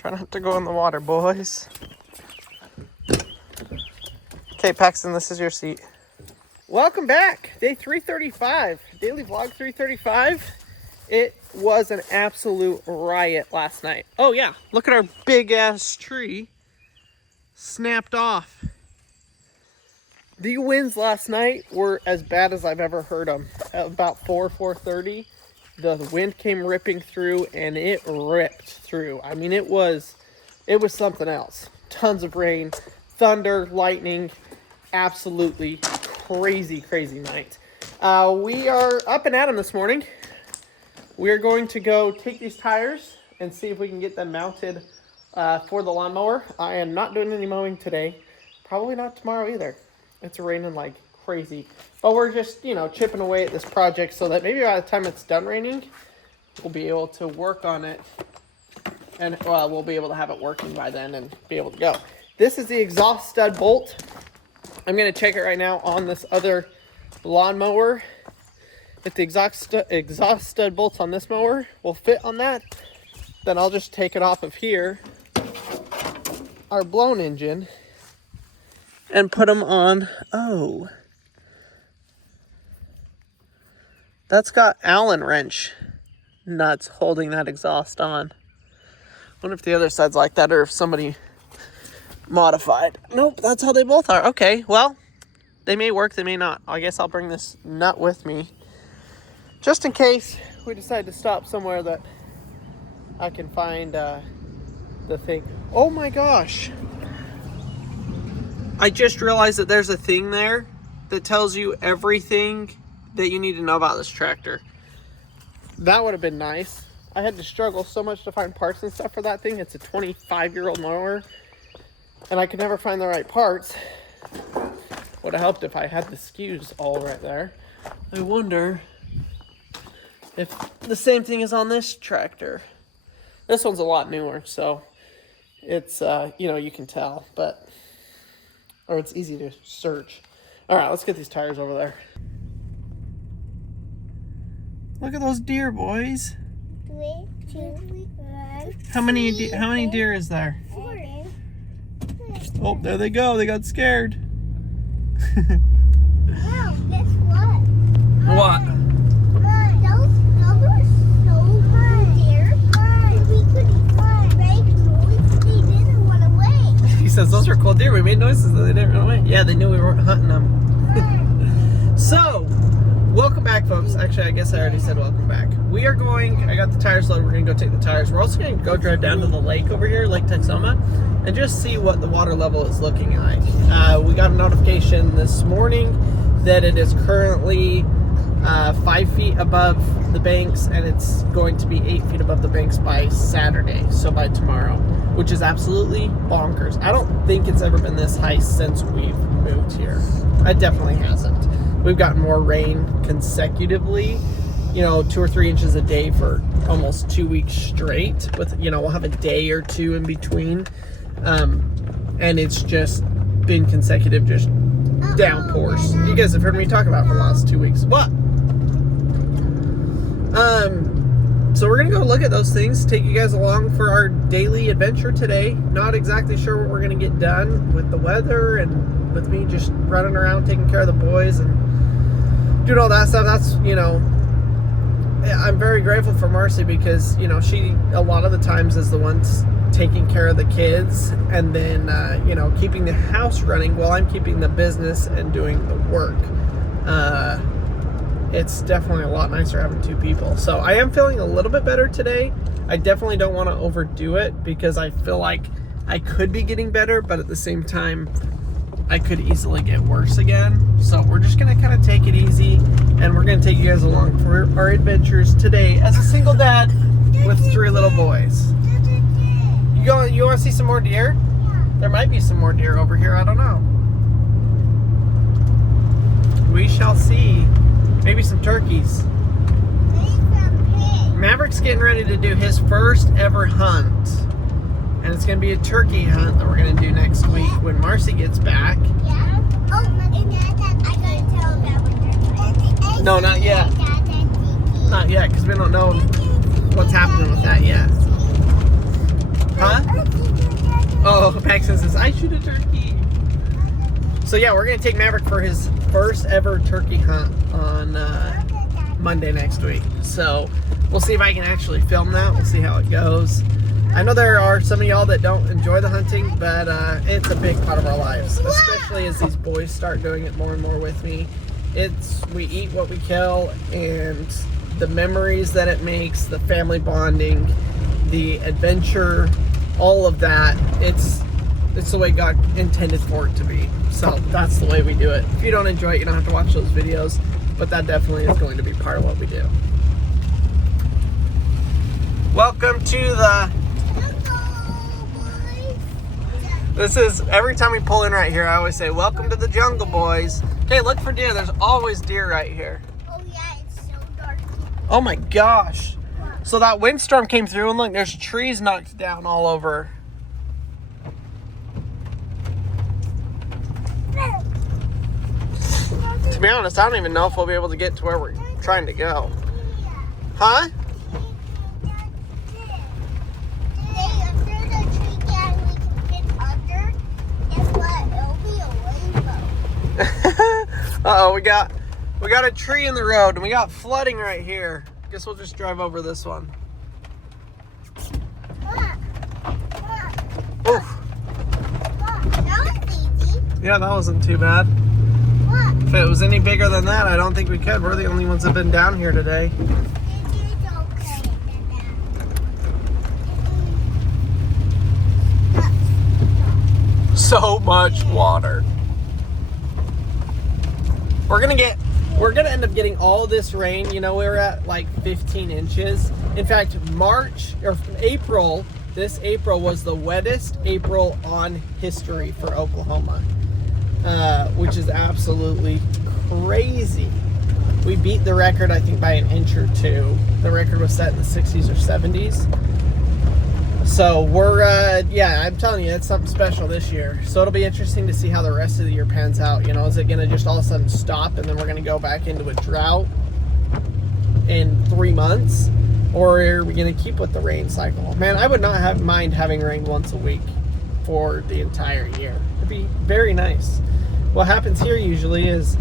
Try not to go in the water, boys. Okay, Paxton, this is your seat. Welcome back. Day 335. Daily vlog 335. It was an absolute riot last night. Oh yeah, look at our big ass tree. Snapped off. The winds last night were as bad as I've ever heard them. At about 4:30, the wind came ripping through, and it ripped through. I mean, it was something else. Tons of rain, thunder, lightning, absolutely crazy night. We are up and at 'em this morning. We are going to go take these tires and see if we can get them mounted for the lawnmower. I am not doing any mowing today. Probably not tomorrow either. It's raining like crazy. But we're just, chipping away at this project so that maybe by the time it's done raining, we'll be able to work on it. And we'll be able to have it working by then and be able to go. This is the exhaust stud bolt. I'm going to check it right now on this other lawnmower. If the exhaust stud bolts on this mower will fit on that, then I'll just take it off of here, our blown engine, and put them on. Oh, that's got Allen wrench nuts holding that exhaust on. Wonder if the other side's like that or if somebody modified. Nope, that's how they both are. Okay, well, they may work, they may not. I guess I'll bring this nut with me just in case we decide to stop somewhere that I can find the thing. Oh my gosh. I just realized that there's a thing there that tells you everything that you need to know about this tractor. That would have been nice. I had to struggle so much to find parts and stuff for that thing. It's a 25-year-old mower, and I could never find the right parts. Would have helped if I had the SKUs all right there. I wonder if the same thing is on this tractor. This one's a lot newer, so it's, you can tell, or it's easy to search. All right, let's get these tires over there. Look at those deer, boys. 3, 2, 1. How many deer is there? 4. Oh, there they go. They got scared. Wow, guess what? What? Those were so fun, dear. We couldn't make noise. They didn't run away. He says those were cool deer. We made noises that they didn't run away. Yeah, they knew we weren't hunting them. So, welcome back, folks. Actually, I guess I already said welcome back. We are going, I got the tires loaded. We're going to go take the tires. We're also going to go drive down to the lake over here, Lake Texoma, and just see what the water level is looking like. We got a notification this morning that it is currently 5 feet above the banks, and it's going to be 8 feet above the banks by Saturday, so by tomorrow, which is absolutely bonkers. I don't think it's ever been this high since we've moved here. It definitely hasn't. We've gotten more rain consecutively, 2 or 3 inches a day for almost 2 weeks straight with, we'll have a day or two in between. And it's just been consecutive, just downpours. You guys have heard me talk about it for the last 2 weeks. What? So we're gonna go look at those things, take you guys along for our daily adventure today. Not exactly sure what we're gonna get done with the weather and with me just running around taking care of the boys and doing all that stuff. That's, I'm very grateful for Marcy because, she a lot of the times is the one taking care of the kids and then, keeping the house running while I'm keeping the business and doing the work. It's definitely a lot nicer having 2 people. So I am feeling a little bit better today. I definitely don't want to overdo it because I feel like I could be getting better, but at the same time, I could easily get worse again. So we're just going to kind of take it easy, and we're going to take you guys along for our adventures today as a single dad with 3 little boys. You want to see some more deer? Yeah. There might be some more deer over here. I don't know. We shall see. Maybe some turkeys. Maverick's getting ready to do his first ever hunt. And it's going to be a turkey hunt that we're going to do next week when Marcy gets back. Yeah. Oh, and I gotta tell about No, not yet. Not yet, because we don't know what's happening with that yet. Huh? So yeah, we're gonna take Maverick for his first ever turkey hunt on Monday next week. So we'll see if I can actually film that. We'll see how it goes. I know there are some of y'all that don't enjoy the hunting, but it's a big part of our lives, especially as these boys start doing it more and more with me. We eat what we kill, and the memories that it makes, the family bonding, the adventure, all of that, it's the way God intended for it to be. So that's the way we do it. If you don't enjoy it, you don't have to watch those videos, but that definitely is going to be part of what we do. Welcome to the... This is, every time we pull in right here, I always say, welcome to the jungle, boys. Okay, look for deer. There's always deer right here. Oh yeah, it's so dark. Oh my gosh. So that windstorm came through, and look, there's trees knocked down all over. To be honest, I don't even know if we'll be able to get to where we're trying to go. Huh? Uh-oh, we got a tree in the road, and we got flooding right here. Guess we'll just drive over this one. Oof. That was easy. Yeah, that wasn't too bad. What? If it was any bigger than that, I don't think we could. We're the only ones that have been down here today. So much water. We're gonna end up getting all this rain. You know, we were at like 15 inches. In fact, this April was the wettest April on history for Oklahoma, which is absolutely crazy. We beat the record, I think, by an inch or two. The record was set in the 60s or 70s. So we're, yeah, I'm telling you, it's something special this year. So it'll be interesting to see how the rest of the year pans out. You know, is it going to just all of a sudden stop and then we're going to go back into a drought in 3 months? Or are we going to keep with the rain cycle? Man, I would not mind having rain once a week for the entire year. It'd be very nice. What happens here usually is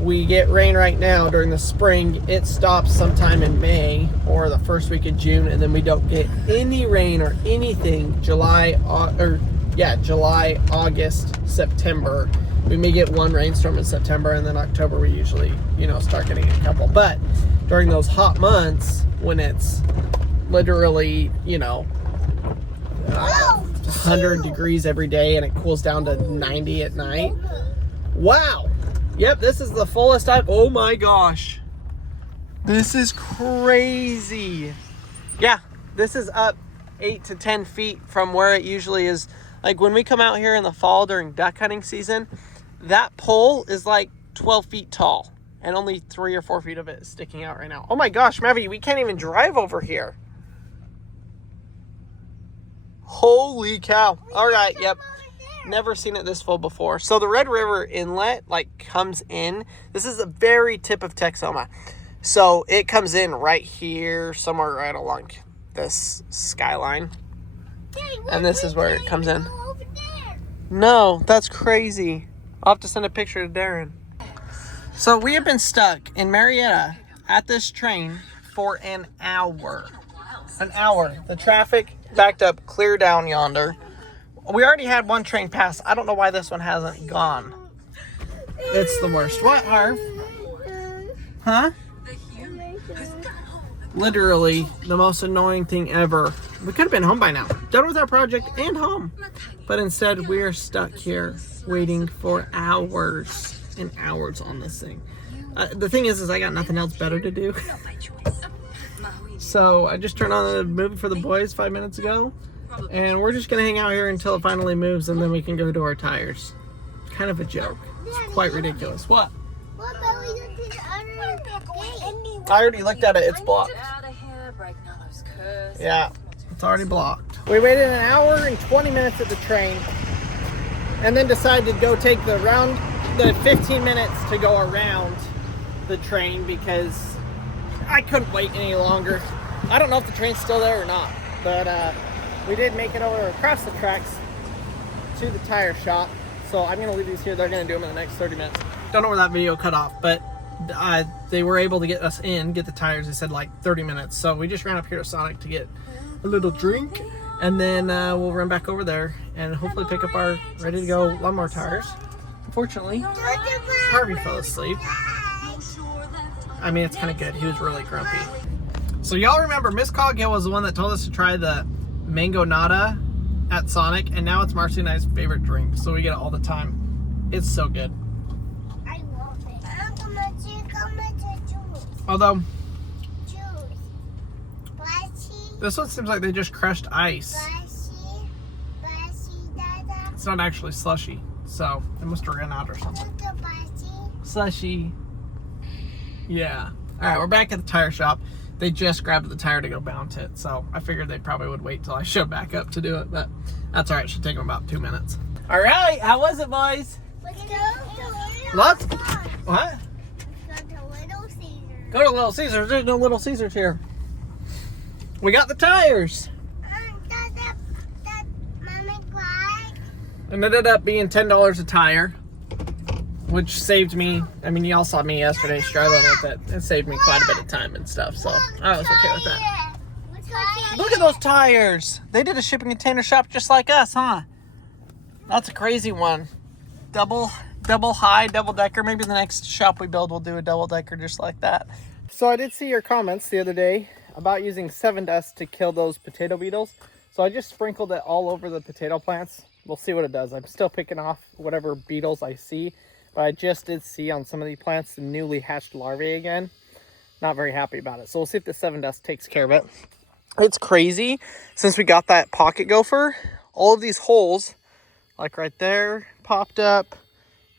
we get rain right now during the spring. It stops sometime in May or the first week of June, and then we don't get any rain or anything July, August, September. We may get one rainstorm in September, and then October we usually, start getting a couple. But during those hot months when it's literally, 100 degrees every day and it cools down to 90 at night. Wow. Yep, this is the fullest oh my gosh. This is crazy. Yeah, this is up 8 to 10 feet from where it usually is. Like when we come out here in the fall during duck hunting season, that pole is like 12 feet tall and only 3 or 4 feet of it is sticking out right now. Oh my gosh, Mavi, we can't even drive over here. Holy cow. All right, yep. Never seen it this full before. So the Red River Inlet comes in. This is the very tip of Texoma. So it comes in right here, somewhere right along this skyline. And this is where it comes in. No, that's crazy. I'll have to send a picture to Darren. So we have been stuck in Marietta at this train for an hour. An hour. The traffic backed up clear down yonder. We already had one train pass. I don't know why this one hasn't gone. It's the worst. What, Harv? Huh? Literally the most annoying thing ever. We could have been home by now. Done with our project and home. But instead, we are stuck here waiting for hours and hours on this thing. The thing is I got nothing else better to do. So I just turned on the movie for the boys 5 minutes ago. And we're just going to hang out here until it finally moves, and then we can go do our tires. Kind of a joke. It's quite ridiculous. What? I already looked at it. It's blocked. Yeah, it's already blocked. We waited an hour and 20 minutes at the train, and then decided to go take the 15 minutes to go around the train because I couldn't wait any longer. I don't know if the train's still there or not, but we did make it over across the tracks to the tire shop. So I'm gonna leave these here. They're gonna do them in the next 30 minutes. Don't know where that video cut off, but they were able to get us in, get the tires. They said like 30 minutes. So we just ran up here to Sonic to get a little drink, and then we'll run back over there and hopefully pick up our ready to go lawnmower tires. Unfortunately, Harvey fell asleep. I mean, it's kind of good. He was really grumpy. So y'all remember Miss Coghill was the one that told us to try the mango nada at Sonic, and now it's Marcy and I's favorite drink. So we get it all the time. It's so good. I love it. I'm gonna choose. Although, Spicy. this one seems like they just crushed ice. Spicy, dada. It's not actually slushy, so it must have ran out or something. Slushy. Yeah. All right, we're back at the tire shop. They just grabbed the tire to go mount it, so I figured they probably would wait till I showed back up to do it, but that's all right. It should take them about 2 minutes. All right, how was it, boys? Lots? What? Let's go to Little Caesars. Go to Little Caesars. There's no Little Caesars here. We got the tires. Mommy cried. And it ended up being $10 a tire, which saved me. I mean, y'all saw me yesterday struggling with it. It saved me quite a bit of time and stuff, so I was okay with that. Look at those tires. They did a shipping container shop just like us, huh? That's a crazy one. Double high, double decker. Maybe the next shop we build will do a double decker just like that. So I did see your comments the other day about using 7 Dust to kill those potato beetles. So I just sprinkled it all over the potato plants. We'll see what it does. I'm still picking off whatever beetles I see, but I just did see on some of these plants the newly hatched larvae again. Not very happy about it. So we'll see if the 7 Dust takes care of it. It's crazy. Since we got that pocket gopher, all of these holes, like right there, popped up.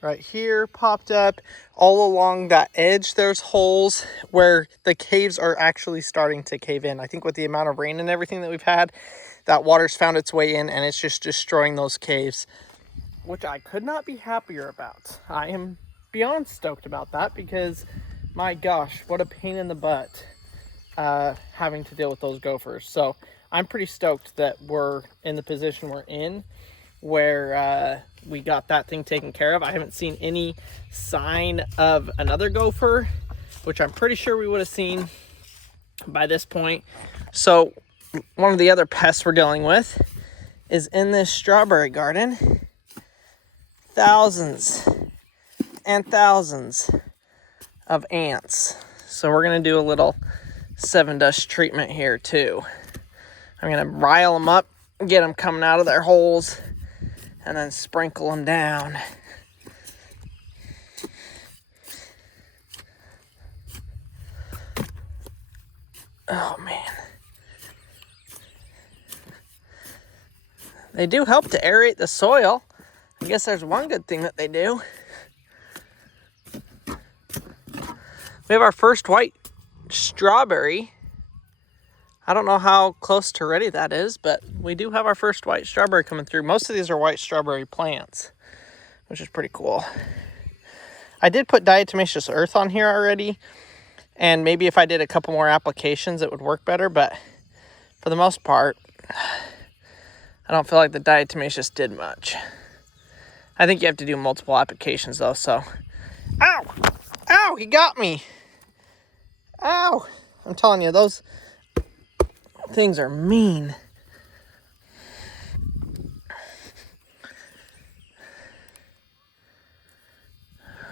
Right here popped up. All along that edge there's holes where the caves are actually starting to cave in. I think with the amount of rain and everything that we've had, that water's found its way in and it's just destroying those caves, which I could not be happier about. I am beyond stoked about that because my gosh, what a pain in the butt having to deal with those gophers. So I'm pretty stoked that we're in the position we're in where we got that thing taken care of. I haven't seen any sign of another gopher, which I'm pretty sure we would have seen by this point. So one of the other pests we're dealing with is in this strawberry garden. Thousands and thousands of ants. So we're gonna do a little 7 Dust treatment here too. I'm gonna rile them up, get them coming out of their holes, and then sprinkle them down. Oh man. They do help to aerate the soil. I guess there's one good thing that they do. We have our first white strawberry. I don't know how close to ready that is, but we do have our first white strawberry coming through. Most of these are white strawberry plants, which is pretty cool. I did put diatomaceous earth on here already, and maybe if I did a couple more applications, it would work better, but for the most part, I don't feel like the diatomaceous did much. I think you have to do multiple applications though, so. Ow! Ow, he got me! Ow! I'm telling you, those things are mean.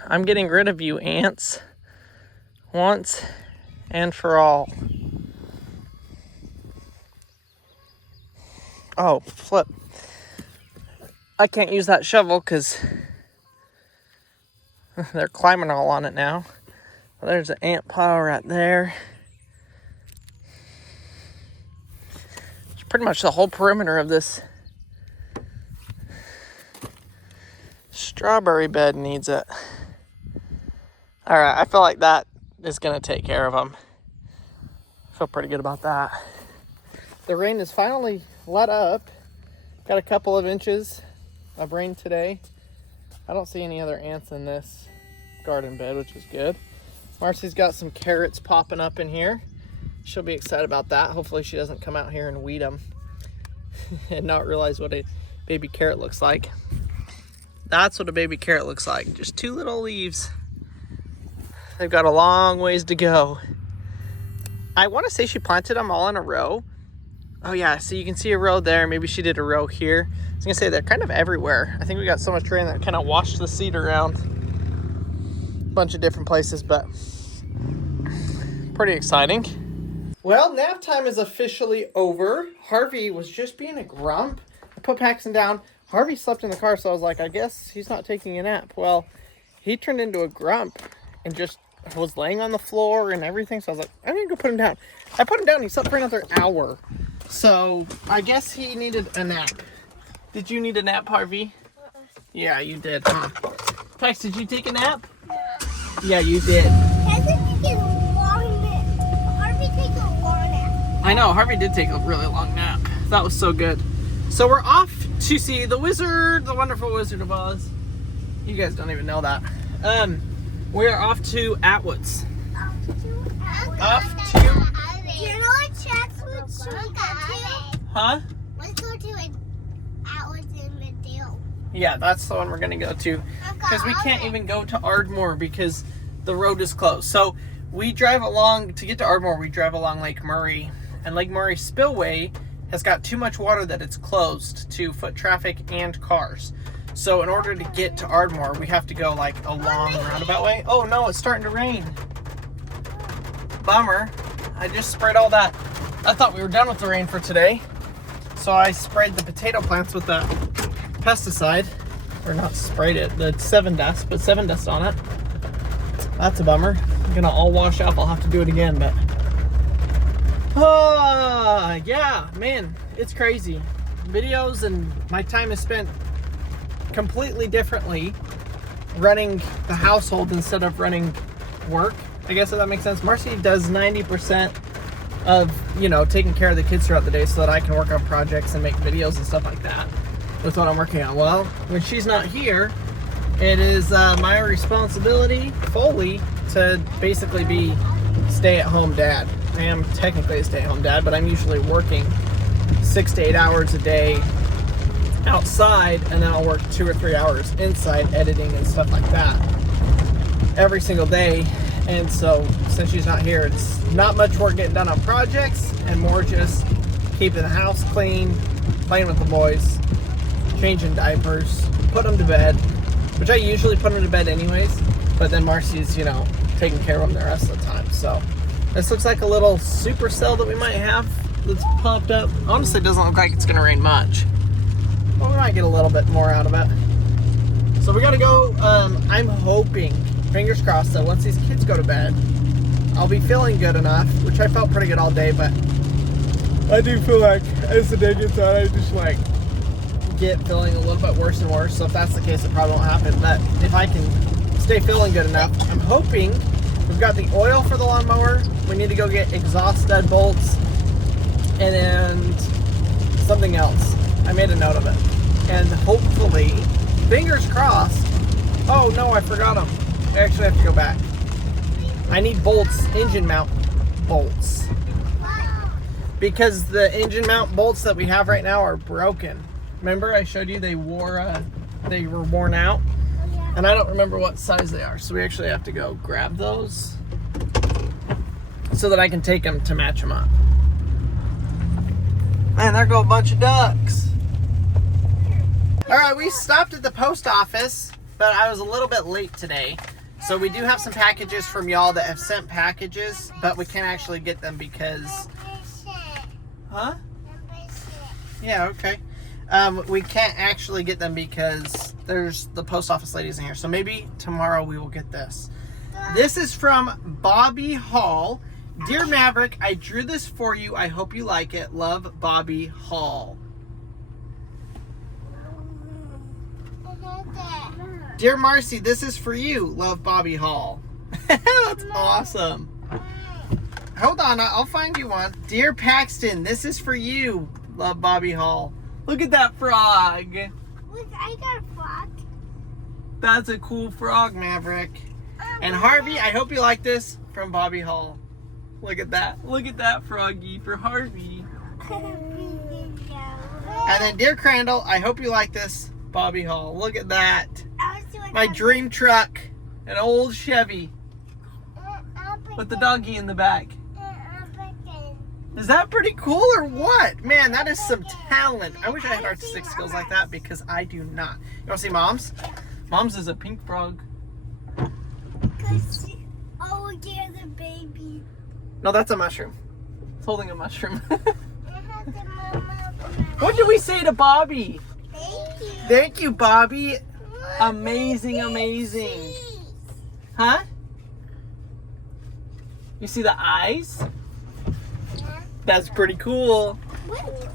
I'm getting rid of you, ants, once and for all. Oh, flip. I can't use that shovel because they're climbing all on it now. Well, there's an ant pile right there. It's pretty much the whole perimeter of this strawberry bed needs it. All right, I feel like that is going to take care of them. I feel pretty good about that. The rain is finally let up. Got a couple of inches of rain today. I don't see any other ants in this garden bed, which is good. Marcy's got some carrots popping up in here. She'll be excited about that. Hopefully she doesn't come out here and weed them and not realize what a baby carrot looks like. That's what a baby carrot looks like. Just 2 little leaves. They've got a long ways to go. I want to say she planted them all in a row. Oh yeah, so you can see a row there. Maybe she did a row here. I was gonna say they're kind of everywhere. I think we got so much rain that kind of washed the seed around a bunch of different places, but pretty exciting. Well, nap time is officially over. Harvey was just being a grump. I put Paxton down. Harvey slept in the car, so I was like, I guess he's not taking a nap. Well, he turned into a grump and just was laying on the floor and everything. So I was like, I'm gonna go put him down. I put him down. He slept for another hour. So I guess he needed a nap. Did you need a nap, Harvey? Yeah, you did, huh? Tex, did you take a nap? Yeah, you did. I know, Harvey did take a really long nap. That was so good. So we're off to see the Wizard, the Wonderful Wizard of Oz. You guys don't even know that. We are off to Atwood's. Off to... You know what Chatswood should we go to? Huh? Let's go to Atwood's in Midale. Yeah, that's the one we're gonna go to. Because we can't even go to Ardmore because the road is closed. So we drive along, to get to Ardmore, we drive along Lake Murray. And Lake Murray Spillway has got too much water that it's closed to foot traffic and cars. So in order to get to Ardmore, we have to go like a long roundabout way. Oh no, it's starting to rain. Bummer. I just sprayed all that. I thought we were done with the rain for today. So I sprayed the potato plants with that pesticide. Or not sprayed it, the 7 Dust, put 7 Dust on it. That's a bummer. I'm gonna all wash up. I'll have to do it again, but yeah, man, it's crazy. Videos and my time is spent completely differently running the household instead of running work. I guess if that makes sense. Marcy does 90% of, you know, taking care of the kids throughout the day so that I can work on projects and make videos and stuff like that. That's what I'm working on. Well, when she's not here, it is my responsibility fully to basically be stay-at-home dad. I am technically a stay-at-home dad, but I'm usually working 6 to 8 hours a day outside, and then I'll work 2 or 3 hours inside editing and stuff like that every single day. And so since she's not here, it's not much work getting done on projects and more just keeping the house clean, playing with the boys, changing diapers, putting them to bed, which I usually put them to bed anyways, but then Marcy's, you know, taking care of them the rest of the time. So this looks like a little supercell that we might have that's popped up. Honestly, it doesn't look like it's gonna rain much, but we might get a little bit more out of it. So we gotta go. I'm hoping, fingers crossed, that once these kids go to bed, I'll be feeling good enough, which I felt pretty good all day, but I do feel like as the day gets on, I just like get feeling a little bit worse and worse. So if that's the case, it probably won't happen. But if I can stay feeling good enough, I'm hoping. We've got the oil for the lawnmower. We need to go get exhaust stud bolts and then something else. I made a note of it. And hopefully, fingers crossed. Oh no, I forgot them. I actually have to go back. I need bolts, engine mount bolts. Because the engine mount bolts that we have right now are broken. Remember I showed you they were worn out? And I don't remember what size they are. So we actually have to go grab those so that I can take them to match them up. Man, there go a bunch of ducks. All right, we stopped at the post office, but I was a little bit late today. So we do have some packages from y'all that have sent packages, but we can't actually get them because... Huh? Yeah, okay. We can't actually get them because there's the post office ladies in here. So maybe tomorrow we will get this. This is from Bobby Hall. Dear Maverick, I drew this for you. I hope you like it. Love, Bobby Hall. Dear Marcy, this is for you. Love, Bobby Hall. That's awesome. Hold on, I'll find you one. Dear Paxton, this is for you. Love, Bobby Hall. Look at that frog. Look, I got a frog. That's a cool frog, Maverick. And Harvey, I hope you like this from Bobby Hall. Look at that. Look at that froggy for Harvey. And then, dear Crandall, I hope you like this, Bobby Hall. Look at that. My dream truck. An old Chevy with the doggy in the back. Is that pretty cool or what? Man, that is some talent. I wish I had artistic skills like that because I do not. You want to see Mom's? Mom's is a pink frog. Oh, there's a baby. No, that's a mushroom. It's holding a mushroom. What did we say to Bobby? Thank you. Thank you, Bobby. Amazing, amazing. Huh? You see the eyes? Yeah. That's pretty cool. What?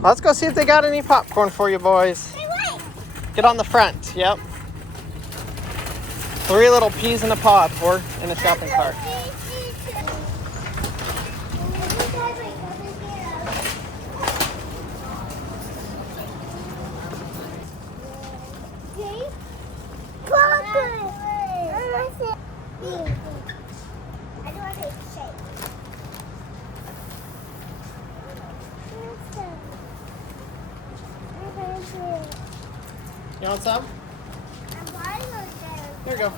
Let's go see if they got any popcorn for you boys. Get on the front. Yep. 3 little peas in a pod or in a shopping cart. You want some? There you go.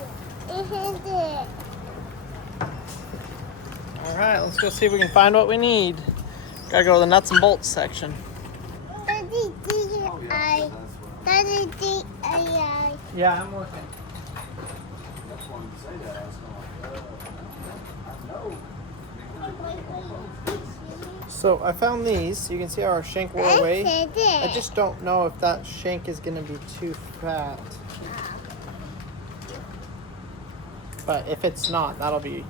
All right, let's go see if we can find what we need. Gotta go to the nuts and bolts section. Yeah, I'm looking. So I found these. You can see how our shank wore away. I just don't know if that shank is gonna be too fat. But if it's not, that'll be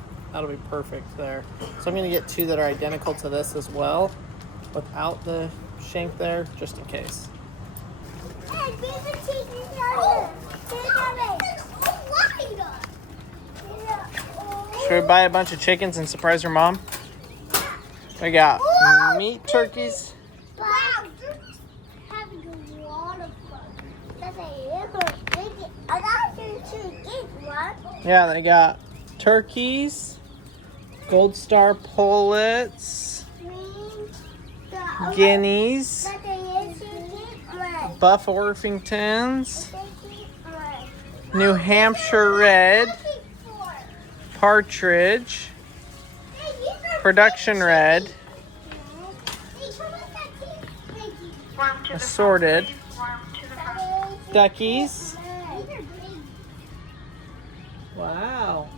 perfect there. So I'm gonna get 2 that are identical to this as well, without the shank there, just in case. Should we buy a bunch of chickens and surprise your mom? We got meat turkeys. Wow, they're having a lot of fun. Yeah, they got turkeys, gold star pullets, guineas, buff Orpingtons, New Hampshire red, partridge, production red, assorted, duckies. Wow.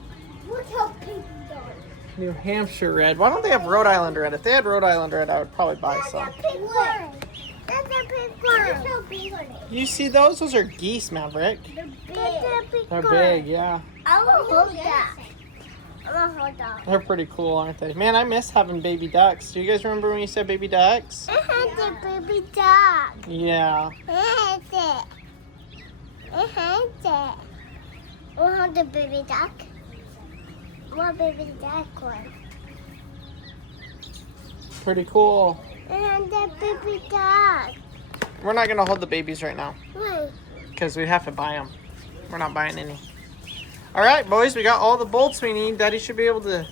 Look how pink they are. New Hampshire red. Why don't they have Rhode Island red? If they had Rhode Island red, I would probably buy some. That's a pink one. That's a pink one. That's so big on it. You see those? Those are geese, Maverick. They're big. They're big, yeah. I will hold that. I will hold that. They're pretty cool, aren't they? Man, I miss having baby ducks. Do you guys remember when you said baby ducks? I had the baby dog. Yeah. I had it. I had it. We'll hold the baby duck. What baby duck one? Pretty cool. I had the baby duck. We're not going to hold the babies right now Wait. because we have to buy them. We're not buying any. All right, boys, we got all the bolts we need. Daddy should be able to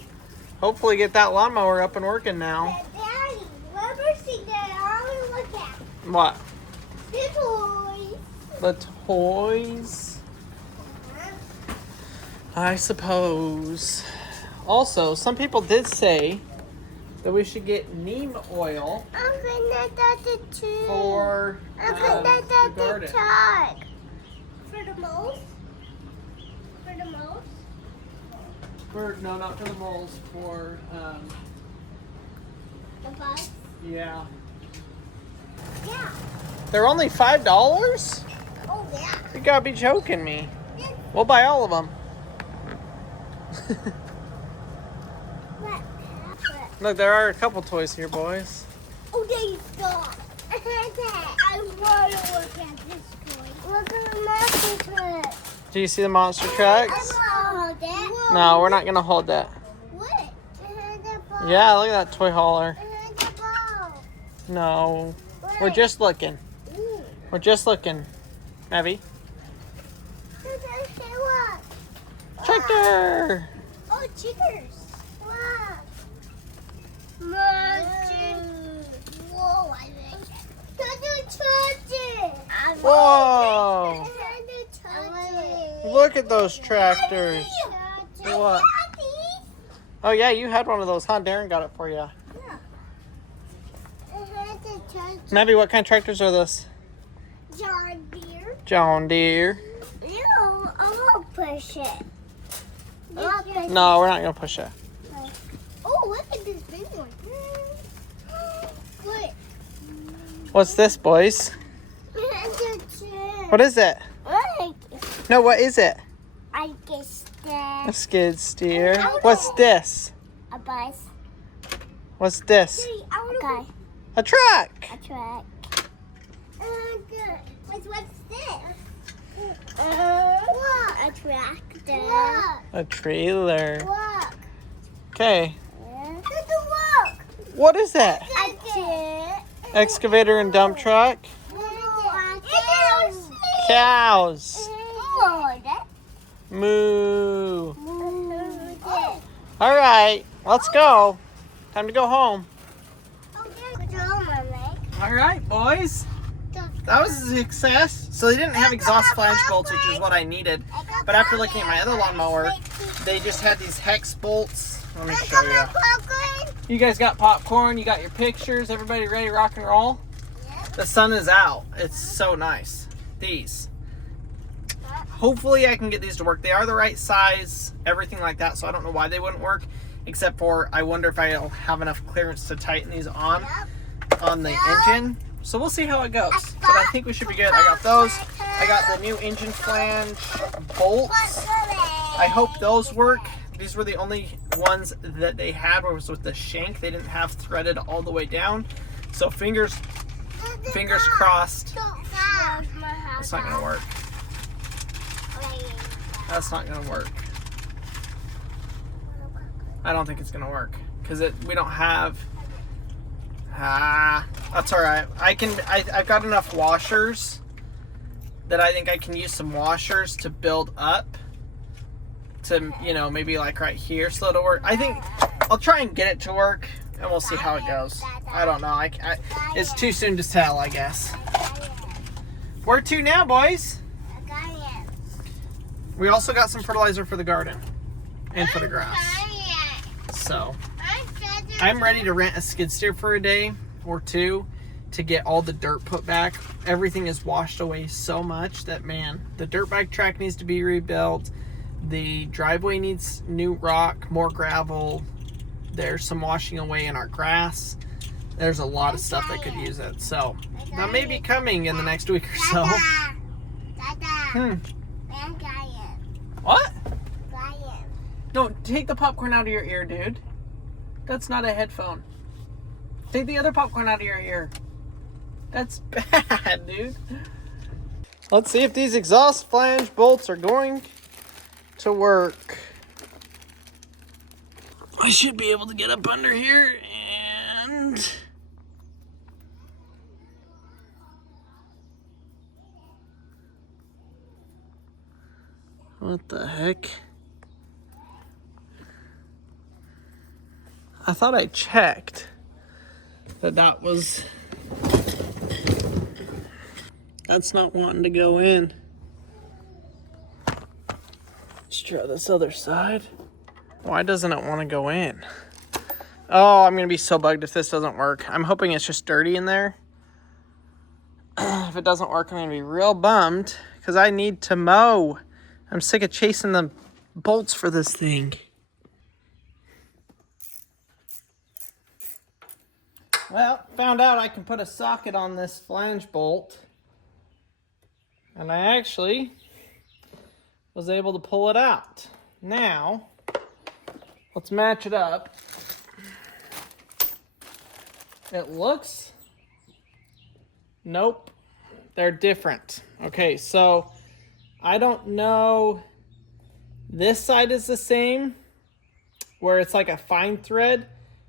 hopefully get that lawnmower up and working now. Daddy, let me see that. I want to look at What? the toys. The toys? I suppose. Also, some people did say that we should get neem oil I'm gonna do the tree. for I'm the gonna do the garden. truck. For the moles? For the moles? No, not for the moles. For The bus? yeah. Yeah. They're only $5? Oh, yeah. You gotta be joking me. We'll buy all of them. What? Look, there are a couple toys here, boys. Oh, there you go. I want to look at this toy. Look at the monster truck. Do you see the monster trucks? I want to hold that. No, we're not gonna hold that. What? I had the ball. Yeah, look at that toy hauler. I had the ball. No, What? we're just looking. Ooh. We're just looking. Mavi. Look. Tractor! Oh, chickers. Look. Whoa, I like it. Whoa! Look at those tractors. What? Oh yeah, you had one of those, huh? Darren got it for you. Mavi, what kind of tractors are this? John Deere. John Deere. Ew, I won't push it. No, we're not gonna push it. Oh, look at this big one. Look. What's this, boys? What is it? No, what is it? I guess A skid steer. What's this? a bus. What's this? Okay. A truck. A truck. What's this? A tractor. A trailer. Look. Okay. Look. What is that? A truck. Excavator and dump truck. Cows. Moo. All right, let's go. Time to go home. All right, boys. That was a success. So they didn't have exhaust flange bolts, which is what I needed. But after looking at my other lawnmower, they just had these hex bolts. Let me show you. You guys got popcorn. You got your pictures. Everybody ready to rock and roll? The sun is out. It's so nice. These. Hopefully I can get these to work. They are the right size, everything like that. So I don't know why they wouldn't work. Except for I wonder if I'll have enough clearance to tighten these on the engine. So we'll see how it goes. But I think we should be good. I got those. I got the new engine flange bolts. I hope those work. These were the only ones that they had was with the shank. They didn't have threaded all the way down. So fingers crossed. That's not gonna work. That's not gonna work. I don't think it's gonna work because we don't have. That's all right. I've got enough washers that I think I can use some washers to build up to, maybe like right here so it'll work. I think I'll try and get it to work and we'll see how it goes. I don't know. It's too soon to tell, I guess. Where to now, boys? We also got some fertilizer for the garden and for the grass. So I'm ready to rent a skid steer for a day or two to get all the dirt put back. Everything is washed away so much that, man, the dirt bike track needs to be rebuilt. The driveway needs new rock, more gravel. There's some washing away in our grass. There's a lot of stuff that could use it. So that may be coming in the next week or so. What? No, take the popcorn out of your ear, dude. That's not a headphone. Take the other popcorn out of your ear. That's bad, dude. Let's see if these exhaust flange bolts are going to work. I should be able to get up under here and... What the heck? I thought I checked that was... That's not wanting to go in. Let's try this other side. Why doesn't it want to go in? Oh, I'm going to be so bugged if this doesn't work. I'm hoping it's just dirty in there. If it doesn't work, I'm going to be real bummed because I need to mow. I'm sick of chasing the bolts for this thing. Well, found out I can put a socket on this flange bolt. And I actually was able to pull it out. Now, let's match it up. It looks... Nope. They're different. Okay, so I don't know. This side is the same, where it's like a fine thread,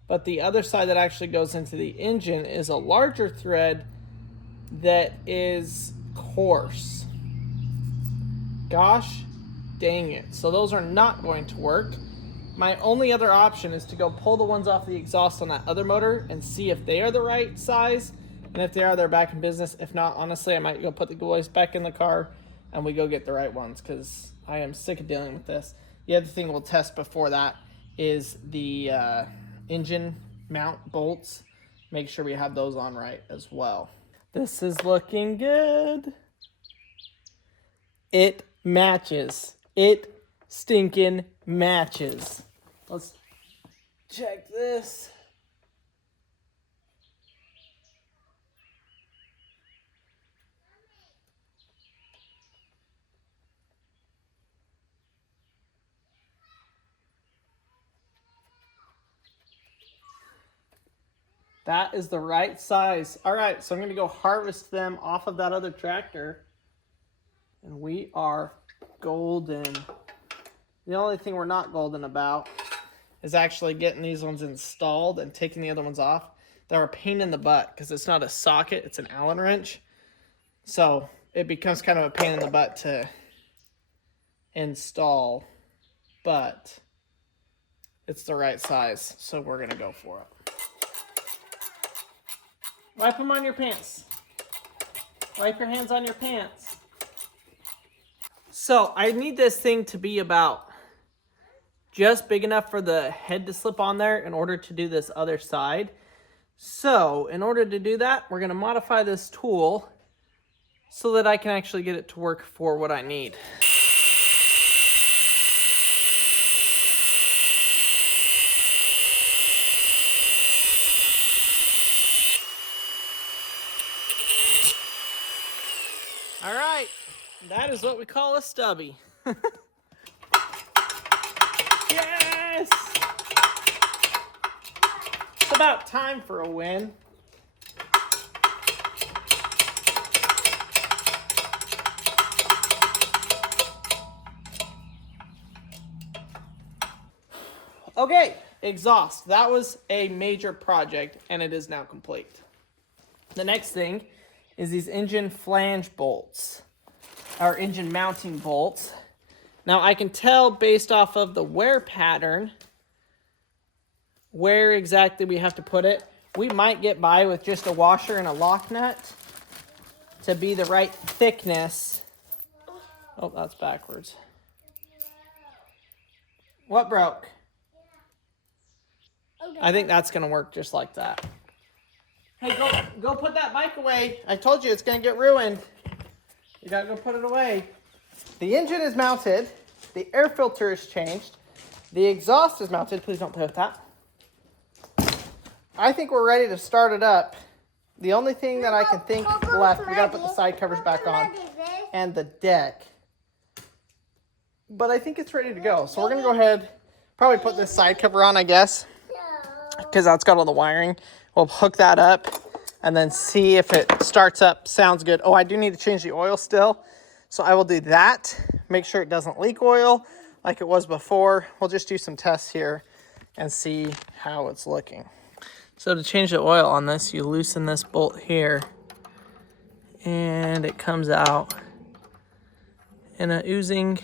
but the other side that actually goes into the engine is a larger thread that is coarse. Gosh dang it. So those are not going to work. My only other option is to go pull the ones off the exhaust on that other motor and see if they are the right size. And if they are, they're back in business. If not, honestly, I might go put the boys back in the car and we go get the right ones because I am sick of dealing with this. The other thing we'll test before that is the engine mount bolts. Make sure we have those on right as well. This is looking good. It matches. It stinking matches. Let's check this. That is the right size. All right, so I'm going to go harvest them off of that other tractor. And we are golden. The only thing we're not golden about is actually getting these ones installed and taking the other ones off. They're a pain in the butt because it's not a socket, it's an Allen wrench. So it becomes kind of a pain in the butt to install, but it's the right size, so we're going to go for it. Wipe them on your pants. Wipe your hands on your pants. So I need this thing to be about just big enough for the head to slip on there in order to do this other side. So in order to do that, we're going to modify this tool so that I can actually get it to work for what I need. All right, that is what we call a stubby. Yes! It's about time for a win. Okay, exhaust. That was a major project, and it is now complete. The next thing is these engine flange bolts, or engine mounting bolts. Now I can tell based off of the wear pattern where exactly we have to put it. We might get by with just a washer and a lock nut to be the right thickness. Oh, that's backwards. What broke? I think that's gonna work just like that. Hey, go put that bike away. I told you it's gonna get ruined. You gotta go put it away. The engine is mounted. The air filter is changed. The exhaust is mounted. Please don't play with that. I think we're ready to start it up. The only thing that I can think left, we gotta put the side covers back on and the deck. But I think it's ready to go. So we're gonna go ahead, probably put this side cover on, I guess, because that's got all the wiring. We'll hook that up and then see if it starts up, sounds good. Oh, I do need to change the oil still. So I will do that. Make sure it doesn't leak oil like it was before. We'll just do some tests here and see how it's looking. So to change the oil on this, you loosen this bolt here and it comes out in an oozing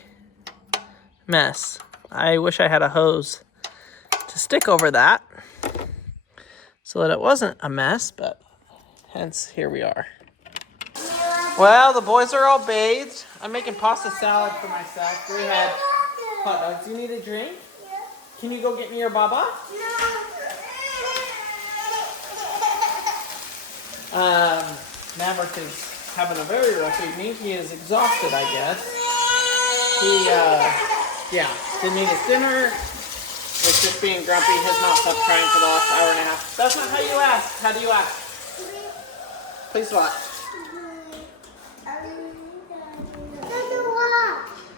mess. I wish I had a hose to stick over that so that it wasn't a mess, but hence here we are. Well, the boys are all bathed. I'm making pasta salad for myself. We had hot dogs. Do you need a drink? Yeah. Can you go get me your baba? No. Maverick is having a very rough evening. He is exhausted, I guess. He, didn't eat his dinner. Was just being grumpy. Has not stopped crying for the last hour and a half. That's not how you ask. How do you ask? Please what?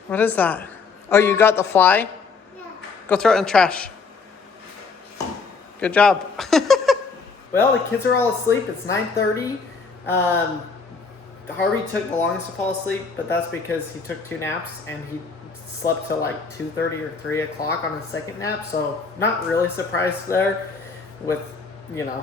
What is that? Oh, you got the fly? Yeah. Go throw it in the trash. Good job. Well, the kids are all asleep. It's 9:30. Harvey took the longest to fall asleep, but that's because he took 2 naps and he slept till like 2:30 or 3 o'clock on his second nap. So not really surprised there with,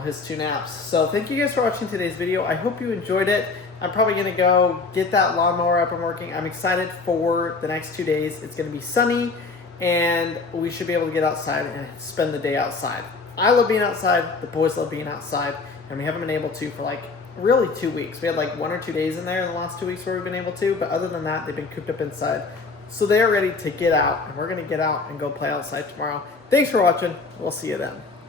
his 2 naps. So thank you guys for watching today's video. I hope you enjoyed it. I'm probably going to go get that lawnmower up and working. I'm excited for the next 2 days. It's going to be sunny, and we should be able to get outside and spend the day outside. I love being outside. The boys love being outside, and we haven't been able to for like really 2 weeks. We had like 1 or 2 days in there in the last 2 weeks where we've been able to, but other than that, they've been cooped up inside. So they are ready to get out, and we're going to get out and go play outside tomorrow. Thanks for watching. We'll see you then.